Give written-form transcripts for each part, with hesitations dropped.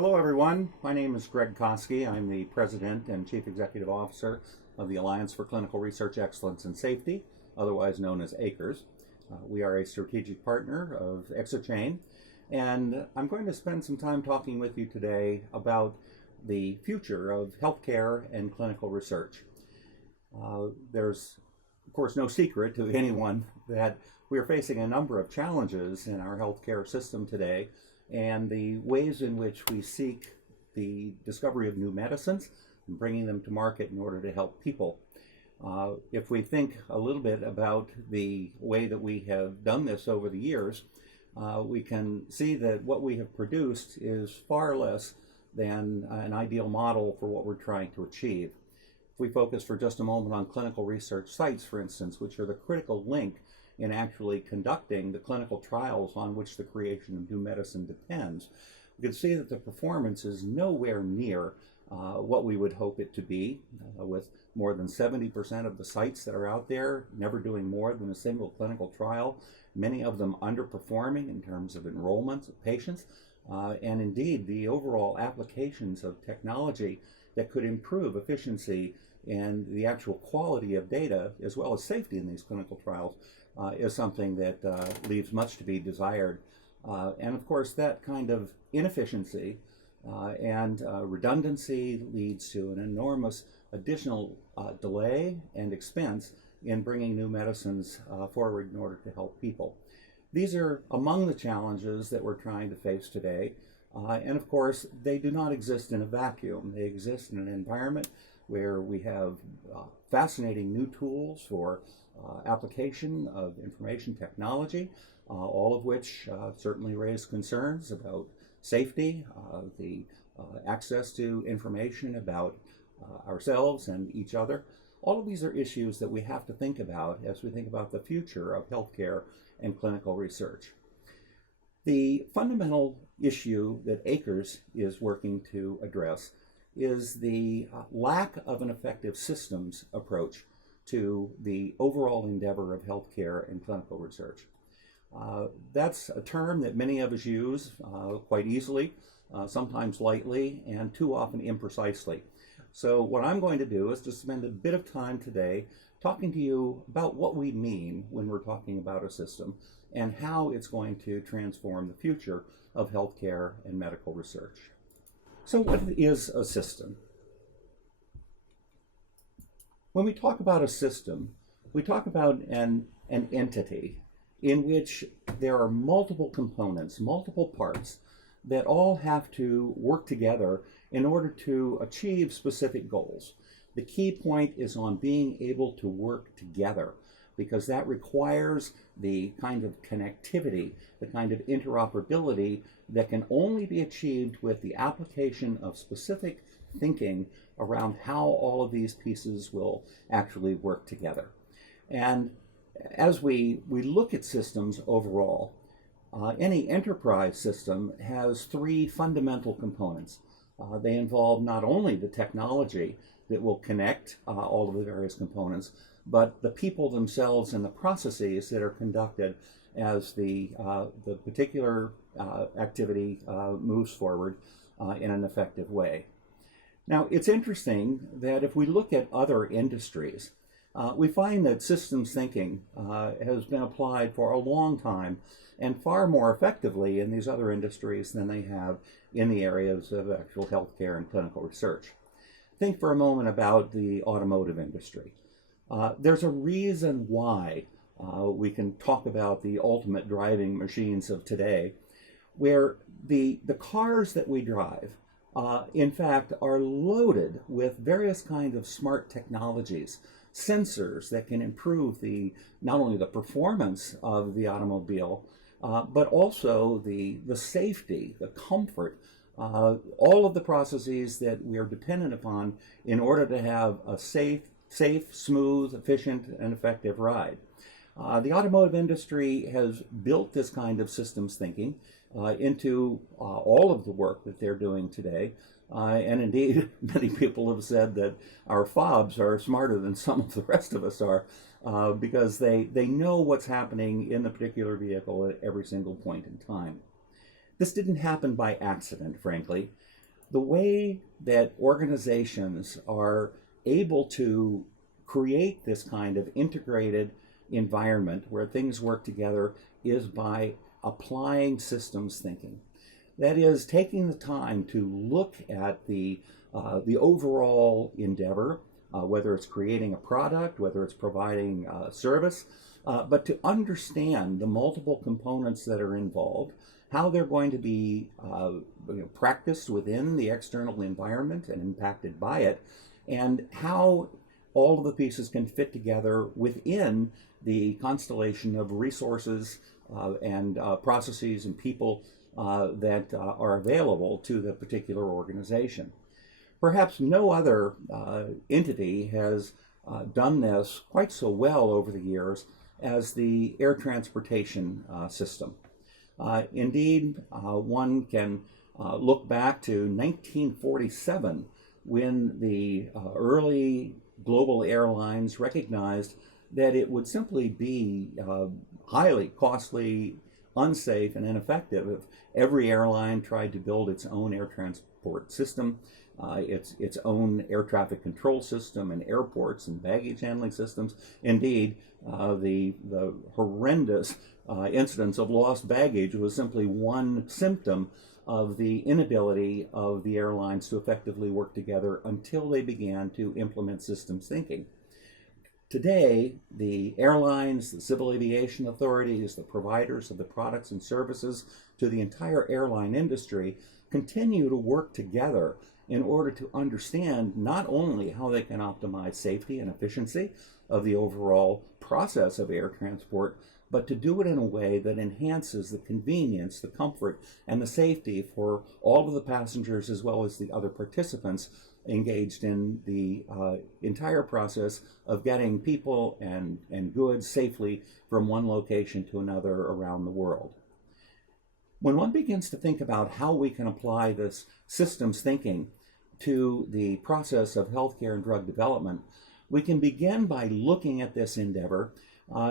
Hello everyone, my name is Greg Koski. I'm the President and Chief Executive Officer of the Alliance for Clinical Research Excellence and Safety, otherwise known as ACRES. We are a strategic partner of EXOCHAIN, and I'm going to spend some time talking with you today about the future of healthcare and clinical research. There's, of course, no secret to anyone that we are facing a number of challenges in our healthcare system today, and the ways in which we seek the discovery of new medicines and bringing them to market in order to help people. If we think a little bit about the way that we have done this over the years, we can see that what we have produced is far less than an ideal model for what we're trying to achieve. If we focus for just a moment on clinical research sites, for instance, which are the critical link in actually conducting the clinical trials on which the creation of new medicine depends, we can see that the performance is nowhere near what we would hope it to be, with more than 70% of the sites that are out there never doing more than a single clinical trial, many of them underperforming in terms of enrollment of patients, and indeed the overall applications of technology that could improve efficiency and the actual quality of data as well as safety in these clinical trials is something that leaves much to be desired. And of course, that kind of inefficiency and redundancy leads to an enormous additional delay and expense in bringing new medicines forward in order to help people. These are among the challenges that we're trying to face today. And of course, they do not exist in a vacuum. They exist in an environment where we have fascinating new tools for application of information technology, all of which certainly raise concerns about safety, the access to information about ourselves and each other. All of these are issues that we have to think about as we think about the future of healthcare and clinical research. The fundamental issue that ACRES is working to address is the lack of an effective systems approach to the overall endeavor of healthcare and clinical research. That's a term that many of us use quite easily, sometimes lightly, and too often imprecisely. So what I'm going to do is to spend a bit of time today talking to you about what we mean when we're talking about a system and how it's going to transform the future of healthcare and medical research. So what is a system? When we talk about a system, we talk about an entity in which there are multiple components, multiple parts that all have to work together in order to achieve specific goals. The key point is on being able to work together, because that requires the kind of connectivity, the kind of interoperability that can only be achieved with the application of specific thinking around how all of these pieces will actually work together. And as we look at systems overall, any enterprise system has three fundamental components. They involve not only the technology that will connect all of the various components, but the people themselves and the processes that are conducted as the particular activity moves forward in an effective way. Now, it's interesting that if we look at other industries, we find that systems thinking has been applied for a long time and far more effectively in these other industries than they have in the areas of actual healthcare and clinical research. Think for a moment about the automotive industry. There's a reason why we can talk about the ultimate driving machines of today, where the cars that we drive, in fact, are loaded with various kinds of smart technologies, sensors that can improve not only the performance of the automobile, but also the safety, the comfort, all of the processes that we are dependent upon in order to have a safe, smooth, efficient, and effective ride. The automotive industry has built this kind of systems thinking into all of the work that they're doing today. And indeed, many people have said that our fobs are smarter than some of the rest of us are, because they know what's happening in the particular vehicle at every single point in time. This didn't happen by accident, frankly. the way that organizations are able to create this kind of integrated environment where things work together is by applying systems thinking. That is, taking the time to look at the overall endeavor, whether it's creating a product, whether it's providing a service, but to understand the multiple components that are involved, how they're going to be practiced within the external environment and impacted by it, and how all of the pieces can fit together within the constellation of resources and processes and people that are available to the particular organization. Perhaps no other entity has done this quite so well over the years as the air transportation system. Indeed, one can look back to 1947 when the early global airlines recognized that it would simply be highly costly, unsafe, and ineffective if every airline tried to build its own air transport system, its own air traffic control system and airports and baggage handling systems. Indeed, the horrendous incidence of lost baggage was simply one symptom of the inability of the airlines to effectively work together until they began to implement systems thinking. Today, the airlines, the civil aviation authorities, the providers of the products and services to the entire airline industry continue to work together in order to understand not only how they can optimize safety and efficiency of the overall process of air transport, but to do it in a way that enhances the convenience, the comfort, and the safety for all of the passengers as well as the other participants engaged in the entire process of getting people and goods safely from one location to another around the world. When one begins to think about how we can apply this systems thinking to the process of healthcare and drug development, we can begin by looking at this endeavor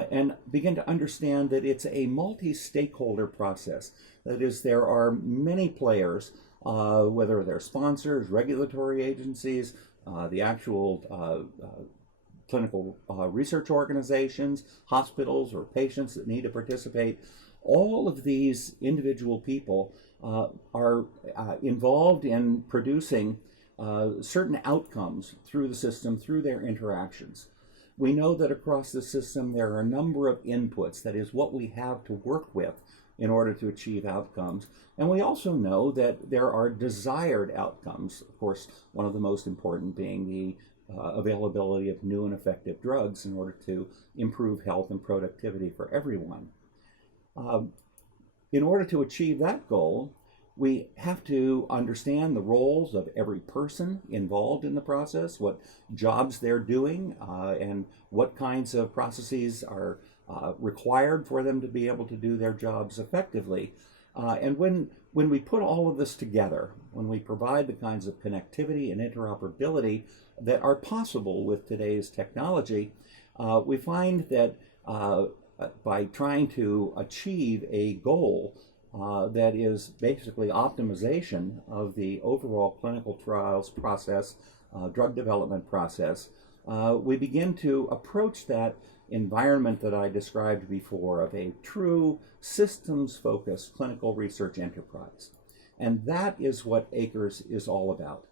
and begin to understand that it's a multi-stakeholder process. That is, there are many players, whether they're sponsors, regulatory agencies, the actual clinical research organizations, hospitals, or patients that need to participate. All of these individual people are involved in producing certain outcomes through the system, through their interactions. We know that across the system there are a number of inputs, that is what we have to work with in order to achieve outcomes. And we also know that there are desired outcomes, of course, one of the most important being the availability of new and effective drugs in order to improve health and productivity for everyone. In order to achieve that goal, we have to understand the roles of every person involved in the process, what jobs they're doing, and what kinds of processes are required for them to be able to do their jobs effectively. And when we put all of this together, when we provide the kinds of connectivity and interoperability that are possible with today's technology, we find that by trying to achieve a goal that is basically optimization of the overall clinical trials process, drug development process, we begin to approach that environment that I described before of a true systems-focused clinical research enterprise. And that is what ACRES is all about.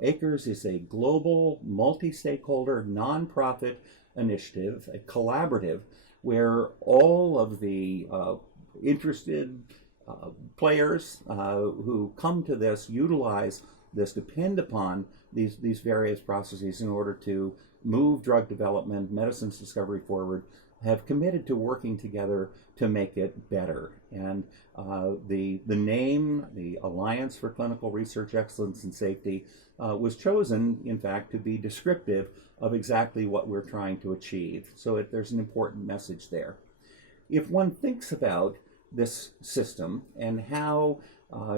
ACRES is a global, multi-stakeholder, nonprofit initiative, a collaborative, where all of the interested players who come to this, utilize this, depend upon these various processes in order to move drug development, medicines discovery forward, have committed to working together to make it better. And the name, the Alliance for Clinical Research Excellence and Safety, was chosen, in fact, to be descriptive of exactly what we're trying to achieve. So there's an important message there. If one thinks about this system and how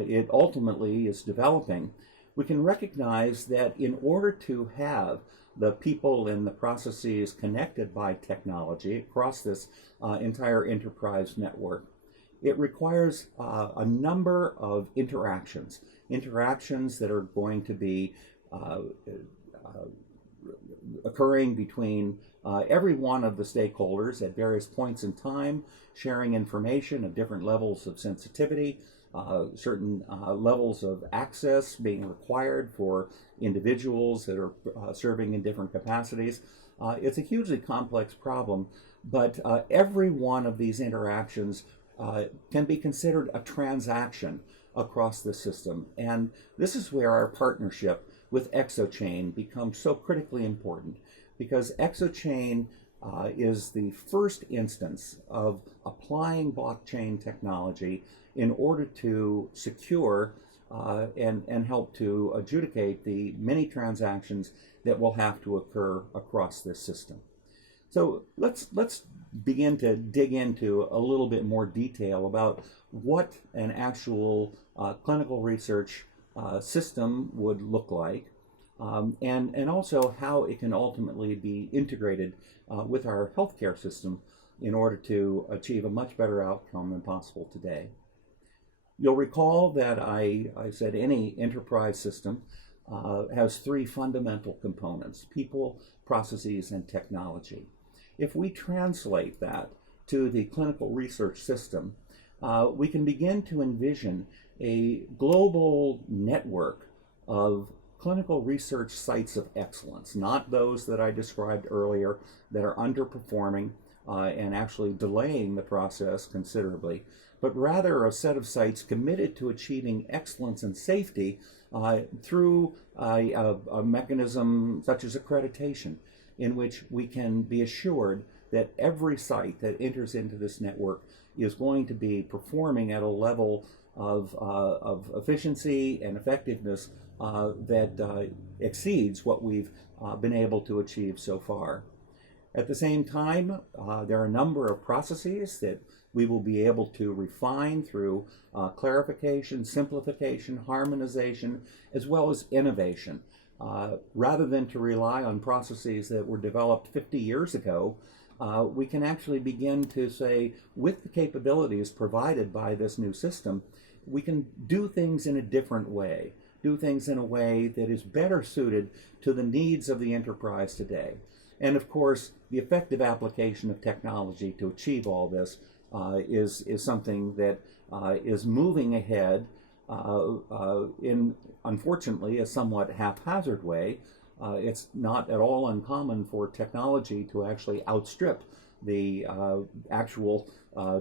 it ultimately is developing, we can recognize that in order to have the people and the processes connected by technology across this entire enterprise network, it requires a number of interactions that are going to be occurring between every one of the stakeholders at various points in time, sharing information of different levels of sensitivity, certain levels of access being required for individuals that are serving in different capacities. It's a hugely complex problem, but every one of these interactions can be considered a transaction across the system. And this is where our partnership with EXOCHAIN becomes so critically important, because EXOCHAIN is the first instance of applying blockchain technology in order to secure and help to adjudicate the many transactions that will have to occur across this system. So let's begin to dig into a little bit more detail about what an actual clinical research system would look like, and also how it can ultimately be integrated with our healthcare system in order to achieve a much better outcome than possible today. You'll recall that I said any enterprise system has three fundamental components: people, processes, and technology. If we translate that to the clinical research system, we can begin to envision a global network of clinical research sites of excellence, not those that I described earlier that are underperforming and actually delaying the process considerably, but rather a set of sites committed to achieving excellence and safety through a mechanism such as accreditation, in which we can be assured that every site that enters into this network is going to be performing at a level of efficiency and effectiveness that exceeds what we've been able to achieve so far. At the same time, there are a number of processes that we will be able to refine through clarification, simplification, harmonization, as well as innovation. Rather than to rely on processes that were developed 50 years ago, we can actually begin to say, with the capabilities provided by this new system, we can do things in a different way, do things in a way that is better suited to the needs of the enterprise today. And of course, the effective application of technology to achieve all this is something that is moving ahead in, unfortunately, a somewhat haphazard way. It's not at all uncommon for technology to actually outstrip the actual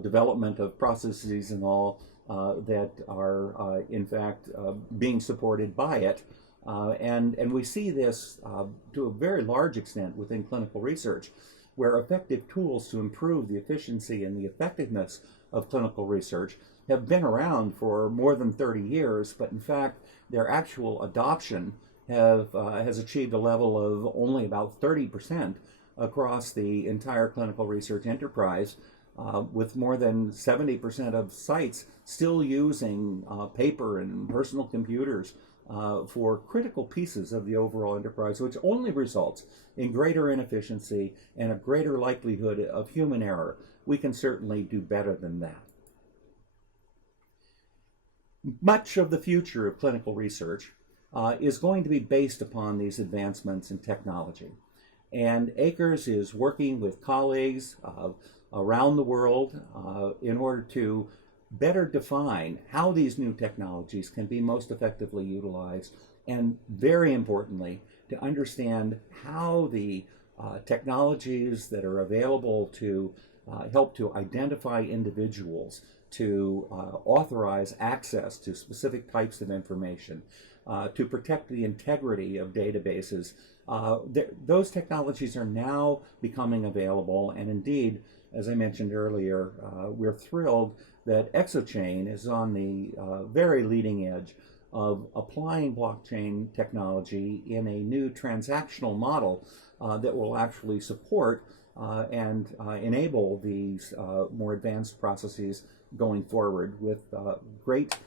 development of processes and all that are, in fact, being supported by it. And we see this to a very large extent within clinical research, where effective tools to improve the efficiency and the effectiveness of clinical research have been around for more than 30 years, but in fact, their actual adoption has achieved a level of only about 30% across the entire clinical research enterprise, with more than 70% of sites still using paper and personal computers for critical pieces of the overall enterprise, which only results in greater inefficiency and a greater likelihood of human error. We can certainly do better than that. Much of the future of clinical research is going to be based upon these advancements in technology. And ACRES is working with colleagues around the world in order to better define how these new technologies can be most effectively utilized, and very importantly, to understand how the technologies that are available to help to identify individuals, to authorize access to specific types of information, to protect the integrity of databases. Those technologies are now becoming available, and indeed, as I mentioned earlier, we're thrilled that EXOCHAIN is on the very leading edge of applying blockchain technology in a new transactional model that will actually support and enable these more advanced processes going forward with great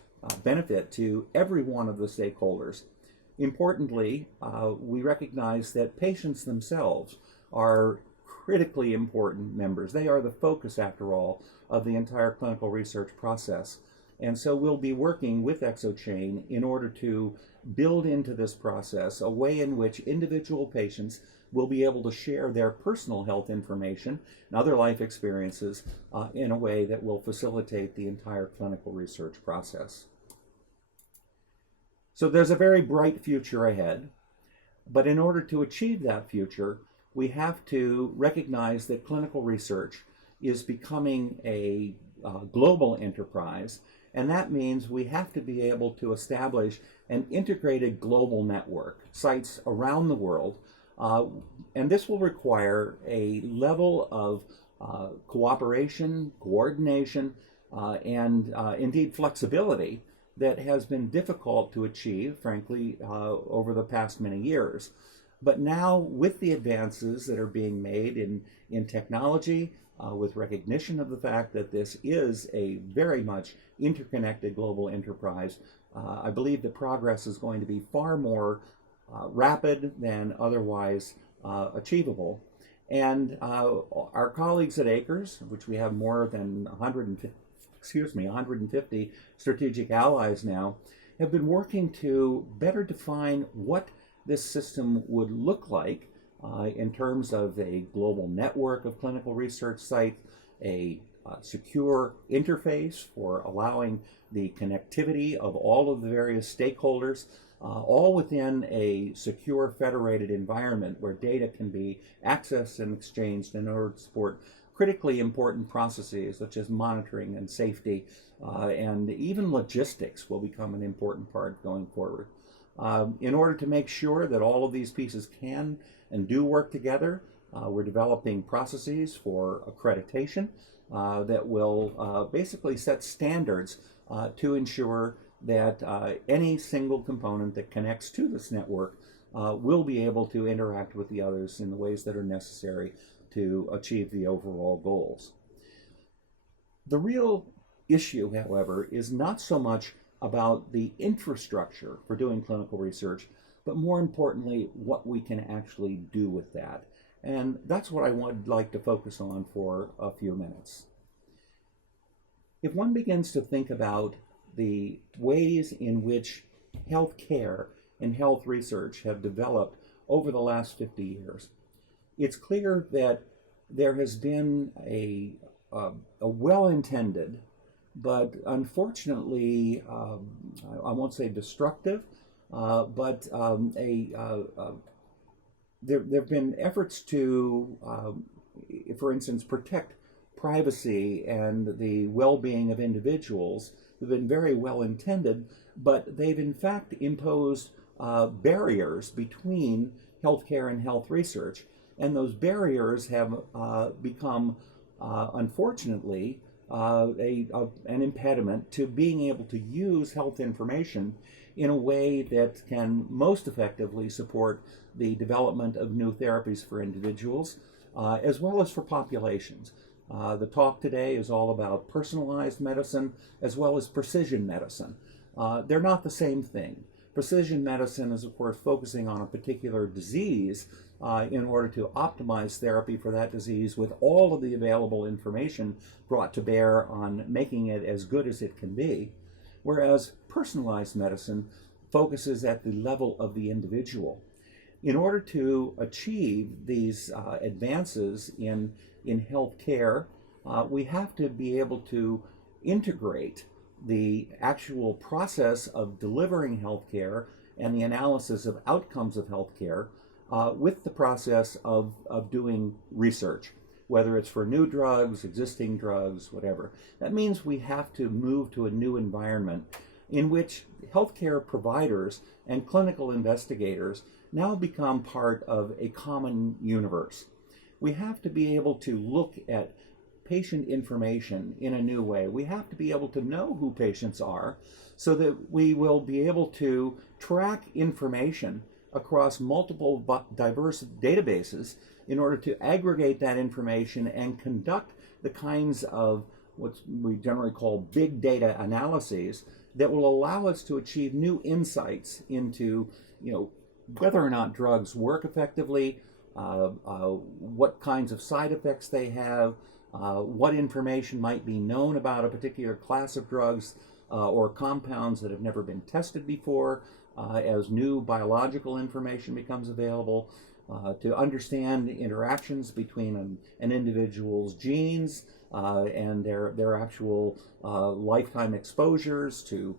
benefit to every one of the stakeholders. Importantly, we recognize that patients themselves are critically important members. They are the focus, after all, of the entire clinical research process. And so we'll be working with EXOCHAIN in order to build into this process a way in which individual patients will be able to share their personal health information and other life experiences in a way that will facilitate the entire clinical research process. So there's a very bright future ahead, but in order to achieve that future, we have to recognize that clinical research is becoming a global enterprise, and that means we have to be able to establish an integrated global network, sites around the world, and this will require a level of cooperation, coordination, and indeed flexibility that has been difficult to achieve, frankly, over the past many years. But now, with the advances that are being made in technology, with recognition of the fact that this is a very much interconnected global enterprise, I believe that progress is going to be far more rapid than otherwise achievable. And our colleagues at ACRES, which we have more than 150 strategic allies now, have been working to better define what this system would look like in terms of a global network of clinical research sites, a secure interface for allowing the connectivity of all of the various stakeholders, all within a secure federated environment where data can be accessed and exchanged in order to support critically important processes such as monitoring and safety, and even logistics will become an important part going forward. In order to make sure that all of these pieces can and do work together, we're developing processes for accreditation that will basically set standards to ensure that any single component that connects to this network will be able to interact with the others in the ways that are necessary to achieve the overall goals. The real issue, however, is not so much about the infrastructure for doing clinical research, but more importantly, what we can actually do with that. And that's what I would like to focus on for a few minutes. If one begins to think about the ways in which healthcare and health research have developed over the last 50 years, it's clear that there has been a well-intended, but unfortunately, I won't say destructive, but there have been efforts to, for instance, protect privacy and the well-being of individuals. They've been very well-intended, but they've in fact imposed barriers between healthcare and health research. And those barriers have become, unfortunately, an impediment to being able to use health information in a way that can most effectively support the development of new therapies for individuals, as well as for populations. The talk today is all about personalized medicine as well as precision medicine. They're not the same thing. Precision medicine is, of course, focusing on a particular disease in order to optimize therapy for that disease with all of the available information brought to bear on making it as good as it can be, whereas personalized medicine focuses at the level of the individual. In order to achieve these advances in health care, we have to be able to integrate the actual process of delivering health care and the analysis of outcomes of health care with the process of doing research, whether it's for new drugs, existing drugs, whatever. That means we have to move to a new environment in which healthcare providers and clinical investigators now become part of a common universe. We have to be able to look at patient information in a new way. We have to be able to know who patients are so that we will be able to track information across multiple diverse databases in order to aggregate that information and conduct the kinds of what we generally call big data analyses that will allow us to achieve new insights into, whether or not drugs work effectively, what kinds of side effects they have, what information might be known about a particular class of drugs or compounds that have never been tested before, as new biological information becomes available, to understand interactions between an individual's genes and their actual lifetime exposures to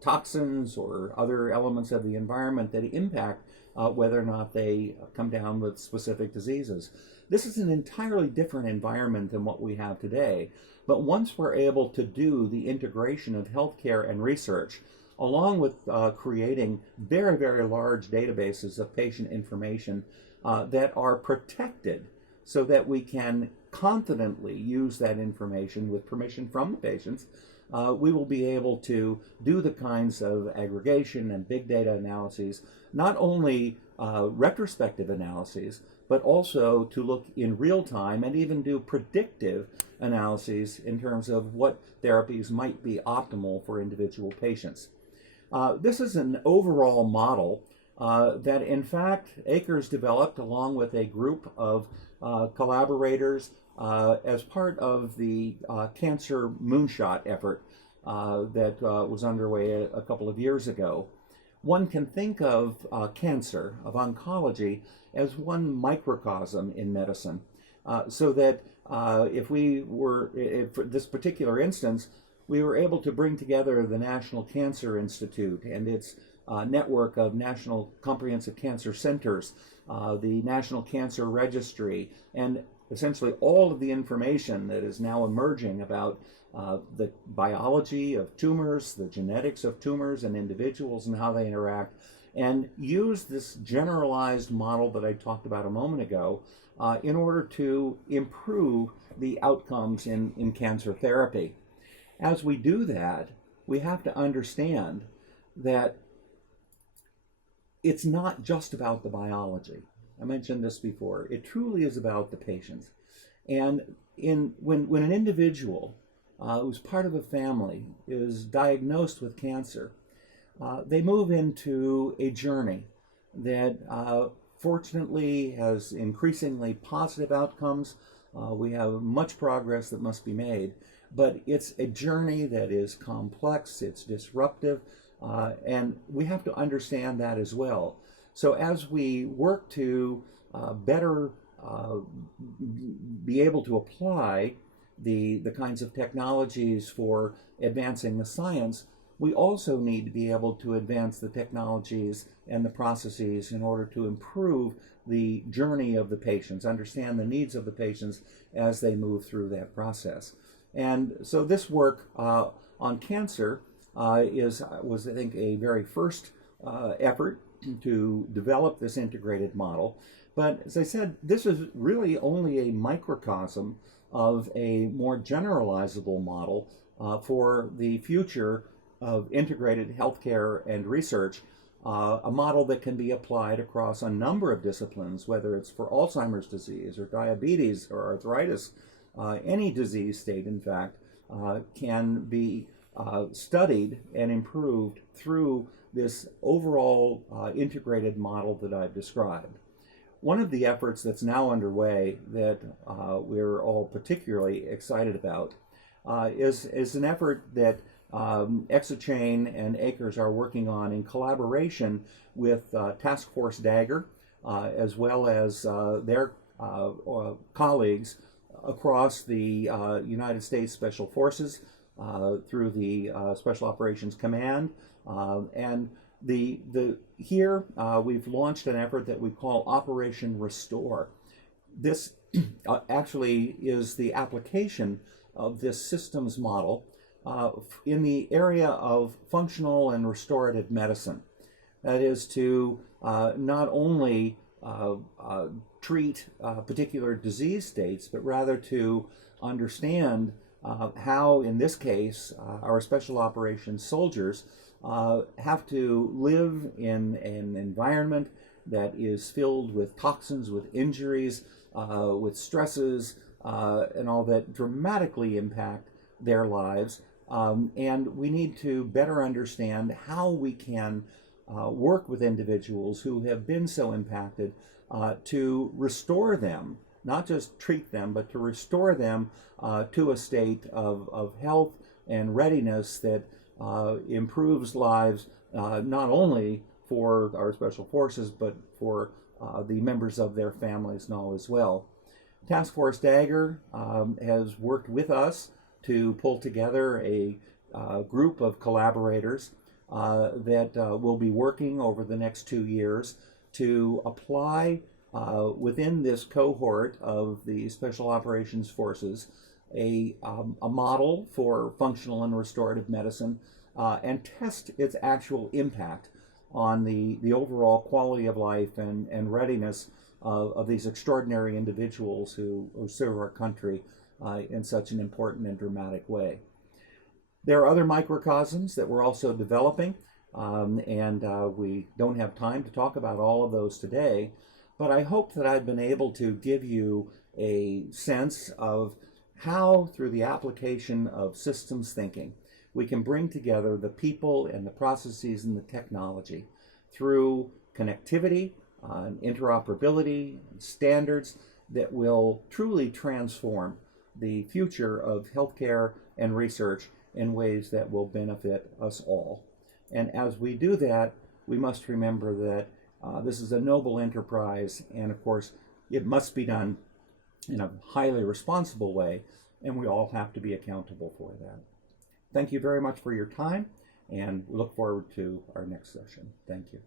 toxins or other elements of the environment that impact whether or not they come down with specific diseases. This is an entirely different environment than what we have today, but once we're able to do the integration of healthcare and research, along with creating very, very large databases of patient information that are protected so that we can confidently use that information with permission from the patients, we will be able to do the kinds of aggregation and big data analyses, not only retrospective analyses, but also to look in real time and even do predictive analyses in terms of what therapies might be optimal for individual patients. This is an overall model that, in fact, Akers developed along with a group of collaborators as part of the cancer moonshot effort that was underway a couple of years ago. One can think of cancer, of oncology, as one microcosm in medicine, so that if for this particular instance, we were able to bring together the National Cancer Institute and its network of National Comprehensive Cancer Centers, the National Cancer Registry, and essentially all of the information that is now emerging about the biology of tumors, the genetics of tumors and individuals and how they interact, and use this generalized model that I talked about a moment ago in order to improve the outcomes in cancer therapy. As we do that, we have to understand that it's not just about the biology. I mentioned this before. It truly is about the patients. And when an individual who's part of a family is diagnosed with cancer, they move into a journey that fortunately has increasingly positive outcomes. We have much progress that must be made, but it's a journey that is complex, it's disruptive, and we have to understand that as well. So as we work to better be able to apply the kinds of technologies for advancing the science, we also need to be able to advance the technologies and the processes in order to improve the journey of the patients, understand the needs of the patients as they move through that process. And so this work on cancer was, I think, a very first effort to develop this integrated model. But as I said, this is really only a microcosm of a more generalizable model for the future of integrated healthcare and research, a model that can be applied across a number of disciplines, whether it's for Alzheimer's disease or diabetes or arthritis. Any disease state, in fact, can be studied and improved through this overall integrated model that I've described. One of the efforts that's now underway that we're all particularly excited about is an effort that EXOCHAIN and Akers are working on in collaboration with Task Force Dagger, as well as their colleagues across the United States Special Forces through the Special Operations Command. And here we've launched an effort that we call Operation Restore. This actually is the application of this systems model in the area of functional and restorative medicine. That is to not only treat particular disease states, but rather to understand how, in this case, our special operations soldiers have to live in an environment that is filled with toxins, with injuries, with stresses, and all that dramatically impact their lives. And we need to better understand how we can work with individuals who have been so impacted to restore them, not just treat them, but to restore them to a state of health and readiness that improves lives not only for our special forces, but for the members of their families and all as well. Task Force Dagger has worked with us to pull together a group of collaborators that will be working over the next 2 years to apply within this cohort of the Special Operations Forces a model for functional and restorative medicine and test its actual impact on the overall quality of life and readiness of these extraordinary individuals who serve our country in such an important and dramatic way. There are other microcosms that we're also developing, and we don't have time to talk about all of those today, but I hope that I've been able to give you a sense of how, through the application of systems thinking, we can bring together the people and the processes and the technology through connectivity, interoperability, and standards that will truly transform the future of healthcare and research in ways that will benefit us all. And as we do that, we must remember that this is a noble enterprise, and of course, it must be done in a highly responsible way, and we all have to be accountable for that. Thank you very much for your time, and we look forward to our next session. Thank you.